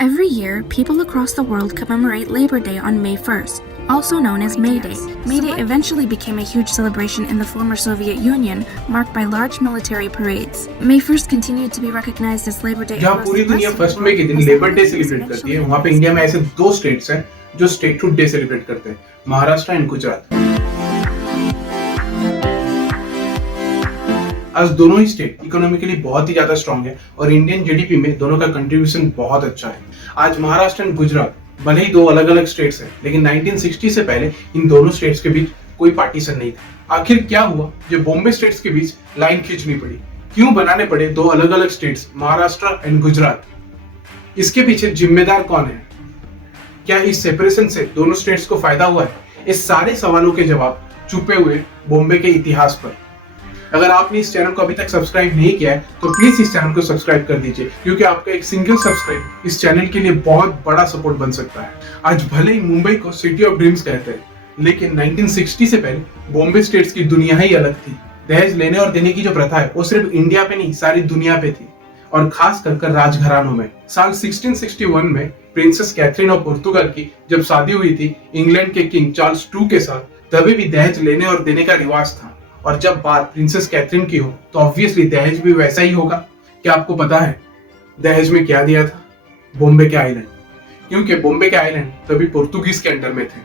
Every year, people across the world commemorate Labor Day on May 1st, also known as May Day. May Day eventually became a huge celebration in the former Soviet Union, marked by large military parades. May 1st continued to be recognized as Labor Day. जहाँ पूरी दुनिया first मई के दिन labour day celebrate करती है, वहाँ पे India में ऐसे दो स्टेट्स हैं जो स्टेटहुड डे सेलिब्रेट करते हैं, महाराष्ट्र एंड गुजरात। आज दोनों ही स्टेट इकोनॉमिकली बहुत ही ज्यादा स्ट्रांग है और इंडियन जीडीपी में दोनों का कंट्रीब्यूशन बहुत अच्छा है। आज महाराष्ट्र एंड गुजरात भले ही दो अलग अलग स्टेट्स हैं, लेकिन 1960 से पहले इन दोनों स्टेट्स के बीच कोई पार्टीशन नहीं था। आखिर क्या हुआ जो बॉम्बे स्टेट्स के बीच लाइन खींचनी पड़ी? क्यों बनाने पड़े दो अलग अलग स्टेट्स, महाराष्ट्र एंड गुजरात? इसके पीछे जिम्मेदार कौन है? क्या इस सेपरेशन से दोनों स्टेट्स को फायदा हुआ है? इस सारे सवालों के जवाब छुपे हुए बॉम्बे के इतिहास पर। अगर आपने इस चैनल को अभी तक सब्सक्राइब नहीं किया है तो प्लीज इस चैनल को सब्सक्राइब कर दीजिए, क्योंकि आपका एक सिंगल सब्सक्राइब इस चैनल के लिए बहुत बड़ा सपोर्ट बन सकता है। आज भले ही मुंबई को सिटी ऑफ ड्रीम्स कहते हैं, लेकिन 1960 से पहले बॉम्बे स्टेट्स की दुनिया ही अलग थी। दहेज लेने और देने की जो प्रथा है वो सिर्फ इंडिया पे नहीं, सारी दुनिया पे थी, और खास कर राजघरानों में। साल 1661 में प्रिंसेस कैथरीन ऑफ पुर्तगाल की जब शादी हुई थी इंग्लैंड के किंग चार्ल्स II के साथ, तभी भी दहेज लेने और देने का रिवाज था। और जब बात प्रिंसेस कैथरीन की हो तो ऑब्वियसली दहेज भी वैसा ही होगा। क्या आपको पता है दहेज में क्या दिया था? बॉम्बे के आइलैंड, क्योंकि बॉम्बे के आइलैंड तभी पोर्तुगीज के अंडर में थे।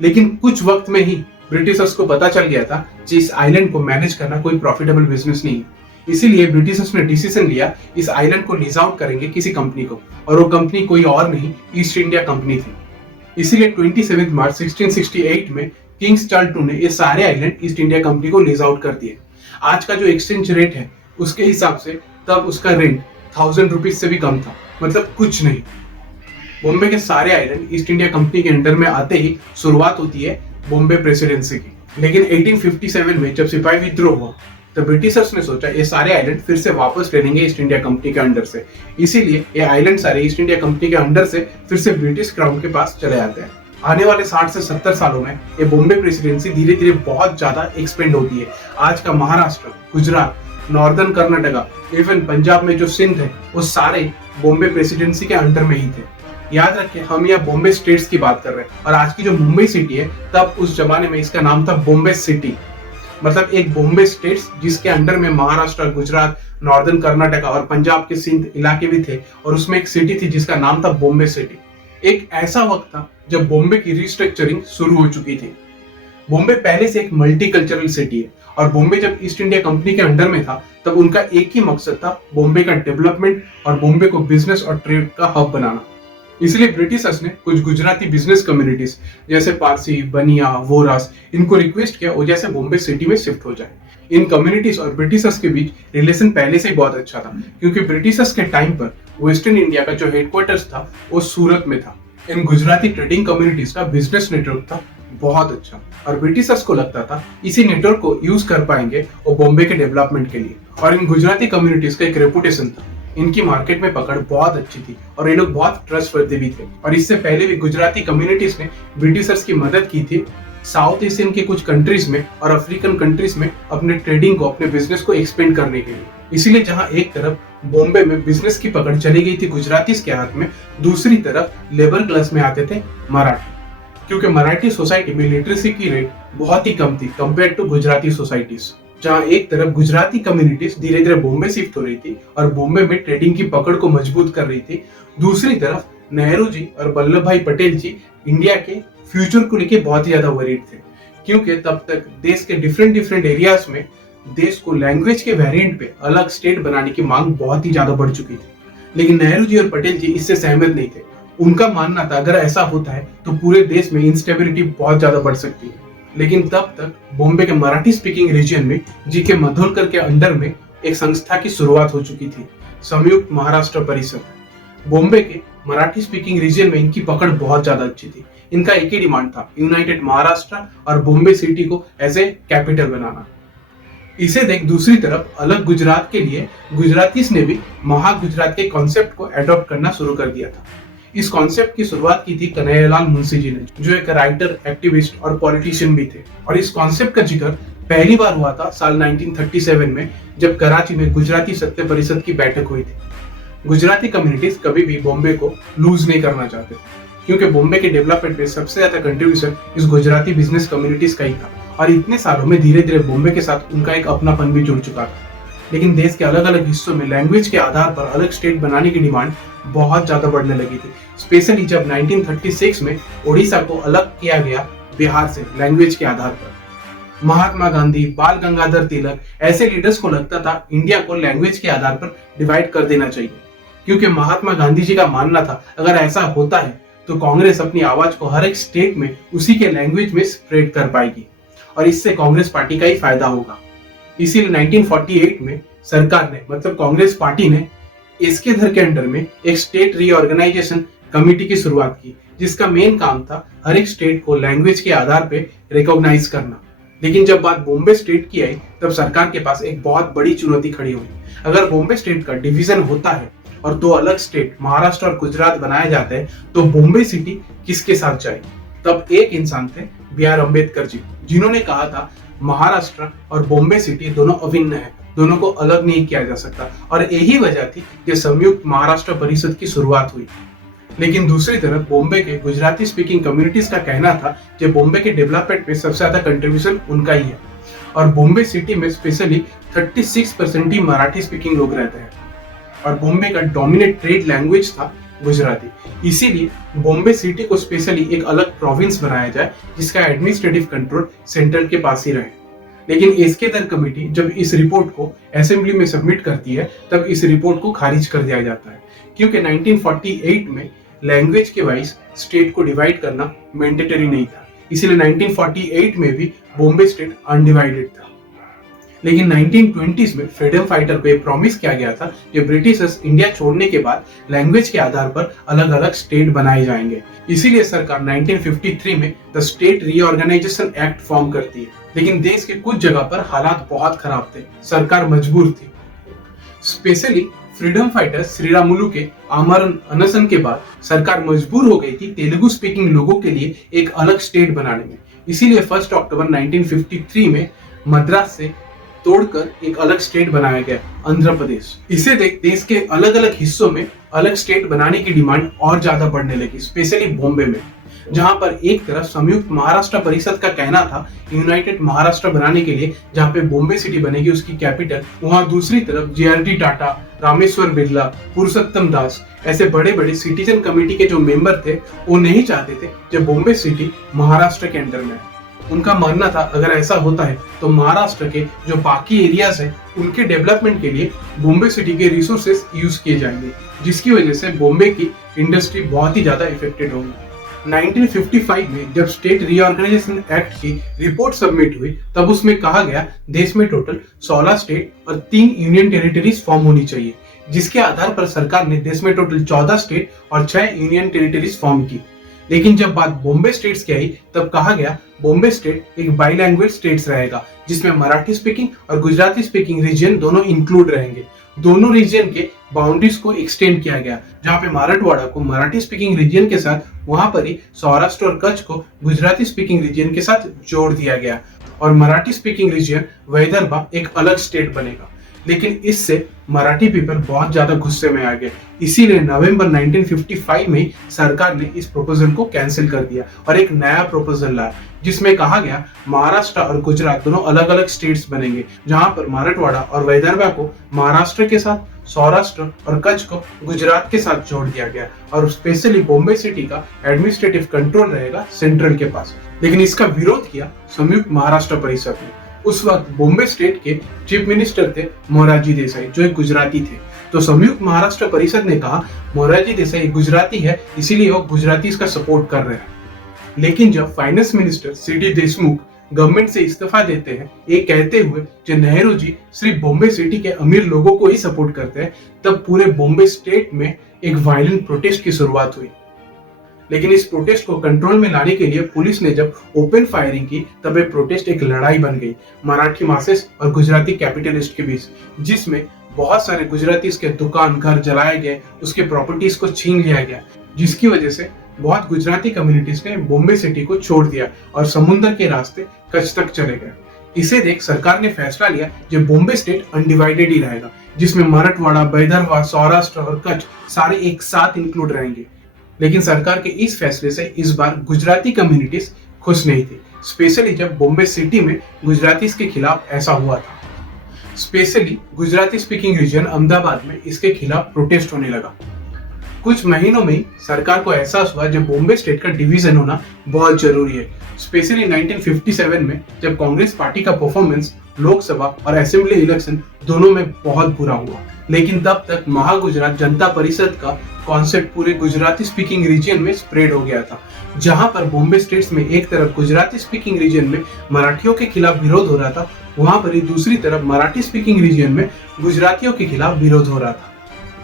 लेकिन कुछ वक्त में ही ब्रिटिशर्स को पता चल गया था कि इस आइलैंड को मैनेज करना कोई प्रॉफिटेबल बिजनेस नहीं है। इसीलिए ब्रिटिशर्स ने डिसीजन लिया इस आइलैंड को लीज आउट करेंगे किसी कंपनी को, और वो कंपनी कोई और नहीं, ईस्ट इंडिया कंपनी थी। इसीलिए 27 मार्च 1668 में किंग्स चार्ल्स II ने ये सारे आइलैंड ईस्ट इंडिया कंपनी को लीज आउट कर दिए। आज का जो एक्सचेंज रेट है उसके हिसाब से तब उसका रेंट 1000 रुपीज से भी कम था, मतलब कुछ नहीं। बॉम्बे के सारे आइलैंड ईस्ट इंडिया कंपनी के अंडर में आते ही शुरुआत होती है बॉम्बे प्रेसिडेंसी की। लेकिन 1857 में जब सिपाही विद्रोह हुआ तो ब्रिटिशर्स ने सोचा ये सारे आइलैंड फिर से वापस ले लेंगे ईस्ट इंडिया कंपनी के अंडर से। इसीलिए ये आइलैंड सारे ईस्ट इंडिया कंपनी के अंडर से फिर से ब्रिटिश क्राउन के पास चले आते हैं। आने वाले 60 से 70 सालों में ये बॉम्बे प्रेसिडेंसी धीरे धीरे बहुत ज्यादा एक्सपेंड होती है। आज का महाराष्ट्र, गुजरात, नॉर्दर्न कर्नाटका, इवन पंजाब में जो सिंध है, वो सारे बॉम्बे प्रेसिडेंसी के अंडर में ही थे। याद रखें, हम यहाँ बॉम्बे स्टेट्स की बात कर रहे हैं, और आज की जो मुंबई सिटी है तब उस जमाने में इसका नाम था बॉम्बे सिटी। मतलब एक बॉम्बे स्टेट्स जिसके अंडर में महाराष्ट्र, गुजरात, नॉर्दर्न कर्नाटका और पंजाब के सिंध इलाके भी थे, और उसमें एक सिटी थी जिसका नाम था बॉम्बे सिटी। एक ऐसा वक्त था जब बॉम्बे की रिस्ट्रक्चरिंग शुरू हो चुकी थी। बॉम्बे पहले से एक मल्टीकल्चरल सिटी है, और बॉम्बे जब ईस्ट इंडिया कंपनी के अंडर में था तब उनका एक ही मकसद था बॉम्बे का डेवलपमेंट और बॉम्बे को बिजनेस और ट्रेड का हब बनाना। इसलिए ब्रिटिशर्स ने कुछ गुजराती बिजनेस कम्युनिटीज जैसे पारसी, बनिया, वोरास, इनको रिक्वेस्ट किया वो जैसे बॉम्बे सिटी में शिफ्ट हो जाए। इन कम्युनिटीज और ब्रिटिशर्स के बीच रिलेशन पहले से ही बहुत अच्छा था, क्योंकि ब्रिटिशर्स के टाइम पर वेस्टर्न इंडिया का जो हेडक्वार्टर्स था वो सूरत में था। इन गुजराती ट्रेडिंग कम्युनिटीज का बिजनेस नेटवर्क था बहुत अच्छा, और ब्रिटिशर्स को लगता था इसी नेटवर्क को यूज कर पाएंगे वो बॉम्बे के डेवलपमेंट के लिए। और इन गुजराती कम्युनिटीज का एक रेपुटेशन था, इनकी मार्केट में पकड़ बहुत अच्छी थी और ये लोग बहुत ट्रस्टवर्दी भी थे। और इससे पहले भी गुजराती कम्युनिटीज ने ब्रिटिशर्स की मदद की थी साउथ एशियन के कुछ कंट्रीज में और अफ्रीकन कंट्रीज में अपने ट्रेडिंग को, अपने बिजनेस को एक्सपेंड करने के लिए। इसीलिए जहां एक तरफ बॉम्बे में बिजनेस की पकड़ चली गई थी गुजरातीज के हाथ में, दूसरी तरफ लेबर क्लास में आते थे मराठी, क्योंकि मराठी सोसाइटी में लिटरेसी की रेट बहुत ही कम थी कंपेयर टू गुजराती सोसाइटीज। जहां एक तरफ गुजराती कम्युनिटीज धीरे धीरे बॉम्बे शिफ्ट हो रही थी और बॉम्बे में ट्रेडिंग की पकड़ को मजबूत कर रही थी, दूसरी तरफ नेहरू जी और वल्लभ भाई पटेल जी इंडिया के फ्यूचर को लेके बहुत ही ज्यादा वरीड थे, क्योंकि तब तक देश के डिफरेंट एरियाज में देश को लैंग्वेज के वेरिएंट पे अलग स्टेट बनाने की मांग बहुत ही ज्यादा बढ़ चुकी थी। लेकिन नेहरू जी और पटेल जी इससे सहमत नहीं थे। उनका मानना था अगर ऐसा होता है तो पूरे देश में इंस्टेबिलिटी बहुत ज्यादा बढ़ सकती है। लेकिन तब तक बॉम्बे के मराठी स्पीकिंग रीजन में जी के मधोलकर के अंडर में एक संस्था की शुरुआत हो चुकी थी, संयुक्त महाराष्ट्र परिषद। बॉम्बे के मराठी स्पीकिंग रीजन में इनकी पकड़ बहुत ज्यादा अच्छी थी। इनका एक ही डिमांड था, यूनाइटेड महाराष्ट्र और बॉम्बे सिटी को एज ए कैपिटल बनाना। इसे देख दूसरी तरफ अलग गुजरात के लिए गुजरातीस ने भी महागुजरात के कॉन्सेप्ट को एडॉप्ट करना शुरू कर दिया था। इस कॉन्सेप्ट की शुरुआत की थी कन्हैयालाल मुंशी जी ने, जो एक राइटर, एक्टिविस्ट और पॉलिटिशियन भी थे। और इस कॉन्सेप्ट का जिक्र पहली बार हुआ था साल 1937 में, जब कराची में गुजराती सत्य परिषद की बैठक हुई थी। गुजराती कम्युनिटीज कभी भी बॉम्बे को लूज नहीं करना चाहते, क्योंकि बॉम्बे के डेवलपमेंट में सबसे ज्यादा कंट्रीब्यूशन इस गुजराती बिजनेस कम्युनिटीज का ही था और इतने सालों में धीरे धीरे बॉम्बे के साथ उनका एक अपनापन भी जुड़ चुका था। लेकिन देश के अलग अलग हिस्सों में लैंग्वेज के आधार पर अलग स्टेट बनाने की डिमांड बहुत ज्यादा बढ़ने लगी थी, स्पेशली जब 1936 में ओडिशा को अलग किया गया बिहार से लैंग्वेज के आधार पर। महात्मा गांधी, बाल गंगाधर तिलक ऐसे लीडर्स को लगता था इंडिया को लैंग्वेज के आधार पर डिवाइड कर देना चाहिए, क्योंकि महात्मा गांधी जी का मानना था अगर ऐसा होता है तो कांग्रेस अपनी आवाज को हर एक स्टेट में उसी के लैंग्वेज में स्प्रेड कर पाएगी और इससे कांग्रेस पार्टी का ही फायदा होगा। इसीलिए 1948 में सरकार ने मतलब कांग्रेस पार्टी ने एसके धर के अंडर में एक स्टेट रीऑर्गेनाइजेशन कमेटी की शुरुआत की, जिसका मेन काम था हर एक स्टेट को लैंग्वेज के आधार पे रिकॉग्नाइज करना। लेकिन जब बात बॉम्बे स्टेट की आई तब सरकार के पास एक बहुत बड़ी चुनौती खड़ी हुई। अगर बॉम्बे स्टेट का डिवीजन होता है और दो अलग स्टेट महाराष्ट्र और गुजरात बनाए जाते हैं तो बॉम्बे सिटी किसके साथ जाएगी? तब एक इंसान थे बी.आर. अम्बेडकर जी, जिन्होंने कहा था महाराष्ट्र और बॉम्बे सिटी दोनों अभिन्न है, दोनों को अलग नहीं किया जा सकता और यही वजह थी कि संयुक्त महाराष्ट्र परिषद की शुरुआत हुई। लेकिन दूसरी तरफ बॉम्बे के गुजराती स्पीकिंग कम्युनिटीज का कहना था कि बॉम्बे के डेवलपमेंट में सबसे ज्यादा कंट्रीब्यूशन उनका ही है और बॉम्बे सिटी में स्पेशली 36% ही मराठी स्पीकिंग लोग रहते हैं और बॉम्बे का डोमिनेट ट्रेड लैंग्वेज था गुजराती। इसीलिए बॉम्बे सिटी को स्पेशली एक अलग प्रोविंस बनाया जाए जिसका एडमिनिस्ट्रेटिव कंट्रोल सेंटर के पास ही रहे। लेकिन एसके दर कमेटी जब इस रिपोर्ट को असेंबली में सबमिट करती है तब इस रिपोर्ट को खारिज कर दिया जाता है, क्योंकि 1948 में लैंग्वेज के वाइज स्टेट को डिवाइड करना मैंडेटरी नहीं था। इसीलिए 1948 में भी बॉम्बे स्टेट अनडिवाइडेड था। लेकिन 1920s में फ्रीडम फाइटर को यह प्रॉमिस किया गया था कि ब्रिटिशर्स इंडिया छोड़ने के बाद लैंग्वेज के आधार पर अलग अलग स्टेट बनाए जाएंगे। इसीलिए सरकार 1953 में the state reorganization act form करती है। लेकिन देश के कुछ जगह पर हालात बहुत खराब थे, सरकार मजबूर थी। स्पेशली फ्रीडम फाइटर श्रीरामुलु के आमरण अनशन के बाद सरकार मजबूर हो गई थी तेलुगु स्पीकिंग लोगों के लिए एक अलग स्टेट बनाने में। इसीलिए 1 अक्टूबर 1953 में मद्रास से तोड़कर एक अलग स्टेट बनाया गया, आंध्र प्रदेश। इसे देख देश के अलग अलग हिस्सों में अलग स्टेट बनाने की डिमांड और ज्यादा बढ़ने लगी, स्पेशली बॉम्बे में, जहां पर एक तरफ संयुक्त महाराष्ट्र परिषद का कहना था यूनाइटेड महाराष्ट्र बनाने के लिए, जहां पे बॉम्बे सिटी बनेगी उसकी कैपिटल, वहां दूसरी तरफ जे.आर.डी. टाटा, रामेश्वर बिरला, पुरुषोत्तम दास ऐसे बड़े बड़े सिटीजन कमेटी के जो मेंबर थे वो नहीं चाहते थे कि बॉम्बे सिटी महाराष्ट्र के अंडर में है। उनका मानना था अगर ऐसा होता है तो महाराष्ट्र के जो बाकी एरियाज हैं उनके डेवलपमेंट के लिए बॉम्बे सिटी के रिसोर्सेस यूज किए जाएंगे, जिसकी वजह से बॉम्बे की इंडस्ट्री बहुत ही ज्यादा इफेक्टेड होगी। 1955 में जब स्टेट रीऑर्गेनाइजेशन एक्ट की रिपोर्ट सबमिट हुई तब उसमें कहा गया देश में टोटल 16 स्टेट और 3 यूनियन टेरिटरीज फॉर्म होनी चाहिए, जिसके आधार पर सरकार ने देश में टोटल 14 स्टेट और 6 यूनियन टेरिटरीज फॉर्म की। लेकिन जब बात बॉम्बे स्टेट्स की आई तब कहा गया बॉम्बे स्टेट एक बाइलैंग्वेज स्टेट्स रहेगा, जिसमें मराठी स्पीकिंग और गुजराती स्पीकिंग रीजन दोनों इंक्लूड रहेंगे। दोनों रीजन के बाउंड्रीज को एक्सटेंड किया गया, जहां पे मराठवाड़ा को मराठी स्पीकिंग रीजन के साथ वहां पर ही सौराष्ट्र और कच्छ को गुजराती स्पीकिंग रीजन के साथ जोड़ दिया गया और मराठी स्पीकिंग रीजन विदर्भ एक अलग स्टेट बनेगा। लेकिन इससे मराठी पीपल बहुत ज्यादा गुस्से में आ गए, इसीलिए नवंबर 1955 में सरकार ने इस प्रपोजल को कैंसिल कर दिया और एक नया प्रपोजल लाया, जिसमें कहा गया महाराष्ट्र और गुजरात दोनों अलग अलग स्टेट्स बनेंगे, जहां पर मराठवाड़ा और विदर्भ को महाराष्ट्र के साथ, सौराष्ट्र और कच्छ को गुजरात के साथ जोड़ दिया गया और स्पेशली बॉम्बे सिटी का एडमिनिस्ट्रेटिव कंट्रोल रहेगा सेंट्रल के पास। लेकिन इसका विरोध किया संयुक्त महाराष्ट्र परिषद ने। उस वक्त बॉम्बे स्टेट के चीफ मिनिस्टर थे मोरारजी देसाई, जो एक गुजराती थे। तो संयुक्त महाराष्ट्र परिषद ने कहा मोरारजी देसाई गुजराती है, इसीलिए वो गुजराती इसका सपोर्ट कर रहे हैं। लेकिन जब finance minister CD. Deshmukh government से इस्तीफा देते हैं, ये कहते हुए कि नेहरू जी सिर्फ बॉम्बे सिटी के अमीर लोगों को ही सपोर्ट करते हैं, तब पूरे बॉम्बे स्टेट में एक वायलेंट प्रोटेस्ट की शुरुआत हुई। लेकिन इस प्रोटेस्ट को कंट्रोल में लाने के लिए पुलिस ने जब ओपन फायरिंग की तब ये प्रोटेस्ट एक लड़ाई बन गई मराठी मासेस और गुजराती कैपिटलिस्ट के बीच, जिसमें बहुत सारे गुजराती के दुकान घर जलाए गए, उसके प्रॉपर्टीज को छीन लिया गया, जिसकी वजह से बहुत गुजराती कम्युनिटीज ने बॉम्बे सिटी को छोड़ दिया और समुद्र के रास्ते कच्छ तक चले गए। इसे देख सरकार ने फैसला लिया जो बॉम्बे स्टेट अनडिवाइडेड ही रहेगा, जिसमें मराठवाड़ा, विदर्भ, सौराष्ट्र और कच्छ सारे एक साथ इंक्लूड रहेंगे। लेकिन सरकार के इस फैसले से इस बार गुजराती कम्युनिटीज खुश नहीं थी, स्पेशली जब बॉम्बे सिटी में गुजरातीज के खिलाफ ऐसा हुआ था। Specially Gujarati speaking region Ahmedabad में इसके खिलाफ प्रोटेस्ट होने लगा। कुछ महीनों में ही सरकार को एहसास हुआ जब बॉम्बे स्टेट का डिवीजन होना बहुत जरूरी है। स्पेशली 1957 में जब कांग्रेस पार्टी का परफॉर्मेंस लोकसभा और असेंबली इलेक्शन दोनों में बहुत बुरा हुआ, लेकिन तब तक महागुजरात जनता परिषद का कॉन्सेप्ट पूरे गुजराती स्पीकिंग रीजन में स्प्रेड हो गया था। जहां पर बॉम्बे स्टेट्स में एक तरफ गुजराती स्पीकिंग रीजन में मराठियों के खिलाफ विरोध हो रहा था, वहां पर ही दूसरी तरफ मराठी स्पीकिंग रीजन में गुजरातियों के खिलाफ विरोध हो रहा था।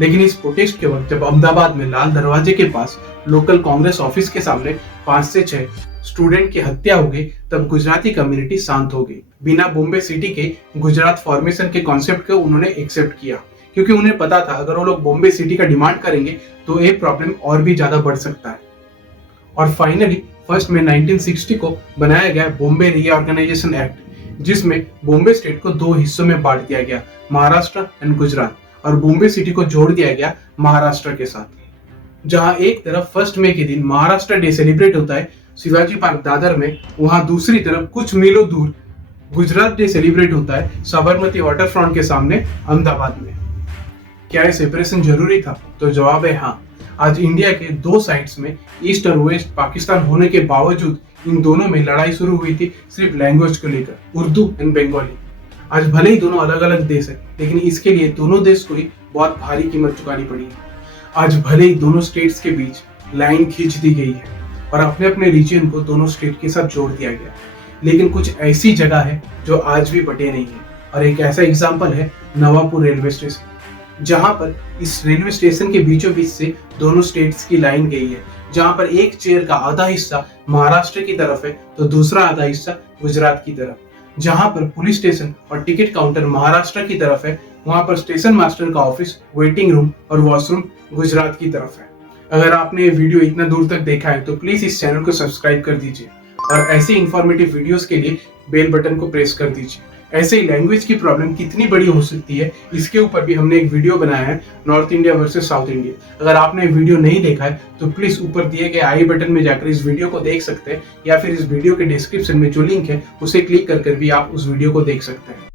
लेकिन इस प्रोटेस्ट के वक्त जब अहमदाबाद में लाल दरवाजे के पास लोकल कांग्रेस ऑफिस के सामने 5 से 6 स्टूडेंट की हत्या हो गई, तब गुजराती कम्युनिटी शांत हो गई। बिना बॉम्बे सिटी के गुजरात फॉर्मेशन के कॉन्सेप्ट को उन्होंने एक्सेप्ट किया, क्योंकि उन्हें पता था अगर वो लोग बॉम्बे सिटी का डिमांड करेंगे तो ये प्रॉब्लम और भी ज्यादा बढ़ सकता है। और फाइनली 1 मई 1960 को बनाया गया बॉम्बे रीऑर्गेनाइजेशन एक्ट, जिसमें बॉम्बे स्टेट को 2 हिस्सों में बांट दिया गया, महाराष्ट्र एंड गुजरात, और बॉम्बे सिटी को जोड़ दिया गया महाराष्ट्र के साथ। जहां एक तरफ 1 मई के दिन महाराष्ट्र डे सेलिब्रेट होता है शिवाजी पार्क दादर में, वहां दूसरी तरफ कुछ मीलों दूर गुजरात डे सेलिब्रेट होता है साबरमती वाटर फ्रंट के सामने अहमदाबाद में। क्या ये सेपरेशन जरूरी था? तो जवाब है हाँ। आज इंडिया के 2 साइड्स में ईस्ट और वेस्ट पाकिस्तान होने के बावजूद इन दोनों में लड़ाई शुरू हुई थी सिर्फ लैंग्वेज को लेकर, उर्दू एंड बंगाली। आज भले ही दोनों अलग अलग देश है, लेकिन इसके लिए दोनों देश को ही बहुत भारी कीमत चुकानी पड़ी है। आज भले ही दोनों स्टेट्स के बीच लाइन खींच दी गई है और अपने अपने रीजन को दोनों स्टेट के साथ जोड़ दिया गया, लेकिन कुछ ऐसी जगह है जो आज भी बटे नहीं है। और एक ऐसा एग्जाम्पल है नवापुर रेलवे स्टेशन, जहां पर इस रेलवे स्टेशन के बीचों बीच से दोनों स्टेट्स की लाइन गई है, जहां पर एक चेयर का आधा हिस्सा महाराष्ट्र की तरफ है तो दूसरा आधा हिस्सा गुजरात की तरफ। जहां पर पुलिस स्टेशन और टिकट काउंटर महाराष्ट्र की तरफ है, वहां पर स्टेशन मास्टर का ऑफिस, वेटिंग रूम और वॉशरूम गुजरात की तरफ है। अगर आपने ये वीडियो इतना दूर तक देखा है तो प्लीज इस चैनल को सब्सक्राइब कर दीजिए और ऐसे इंफॉर्मेटिव वीडियोस के लिए बेल बटन को प्रेस कर दीजिए। ऐसे ही लैंग्वेज की प्रॉब्लम कितनी बड़ी हो सकती है, इसके ऊपर भी हमने एक वीडियो बनाया है, north India versus south India. अगर आपने वीडियो नहीं देखा है तो प्लीज ऊपर दिए गए आई बटन में जाकर इस वीडियो को देख सकते हैं, या फिर इस वीडियो के डिस्क्रिप्शन में जो लिंक है उसे क्लिक कर भी आप उस वीडियो को देख सकते हैं।